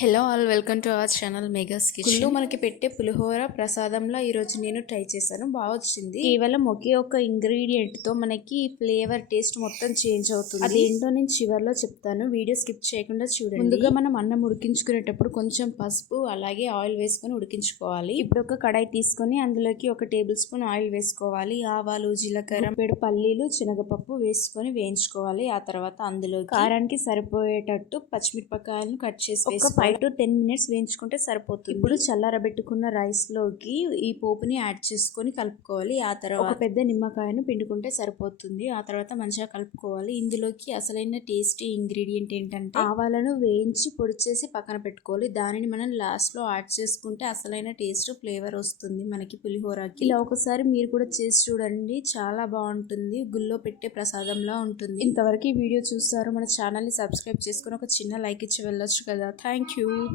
Hello all welcome to our channel Megha's kitchen మనకి పెట్టే పులిహోర ప్రసాదంలో ఈరోజు నేను ట్రై చేశాను. బాగా వచ్చింది. కేవలం ఒకే ఒక్క ఇంగ్రీడియంట్తో మనకి ఫ్లేవర్ టేస్ట్ మొత్తం చేంజ్ అవుతుంది. అది ఏంటో నేను చివర్లో చెప్తాను. వీడియో స్కిప్ చేయకుండా చూడండి. ముందుగా మనం అన్నం ఉడికించుకునేటప్పుడు కొంచెం పసుపు అలాగే ఆయిల్ వేసుకొని ఉడికించుకోవాలి. ఇప్పుడు ఒక కడాయి తీసుకొని అందులోకి ఒక టేబుల్ స్పూన్ ఆయిల్ వేసుకోవాలి. ఆవాలు జీలకర్ర పేడు పల్లీలు శనగపప్పు వేసుకొని వేయించుకోవాలి. ఆ తర్వాత అందులో కారానికి సరిపోయేటట్టు పచ్చిమిరపకాయలను కట్ చేసి ఒక ఫైవ్ టు టెన్ మినిట్స్ వేయించుకుంటే సరిపోతుంది. ఇప్పుడు చల్లారబెట్టుకున్న రైస్లోకి ఈ పోపుని యాడ్ చేసుకొని కలుపుకోవాలి. ఆ తర్వాత పెద్ద నిమ్మకాయను పిండుకుంటే సరిపోతుంది. ఆ తర్వాత మంచిగా కలుపుకోవాలి. ఇందులోకి అసలైన టేస్టీ ఇంగ్రీడియంట్ ఏంటంటే ఆవాలను వేయించి పొడి చేసి పక్కన పెట్టుకోవాలి. దానిని మనం లాస్ట్లో యాడ్ చేసుకుంటే అసలైన టేస్ట్ ఫ్లేవర్ వస్తుంది మనకి పులిహోరకి. ఇలా ఒకసారి మీరు కూడా చేసి చూడండి. చాలా బాగుంటుంది. గుల్లో పెట్టే ప్రసాదంలా ఉంటుంది. ఇంతవరకు ఈ వీడియో చూస్తారు మన ఛానల్ని సబ్స్క్రైబ్ చేసుకొని ఒక చిన్న లైక్ ఇచ్చి వెళ్ళొచ్చు కదా. Thank you cute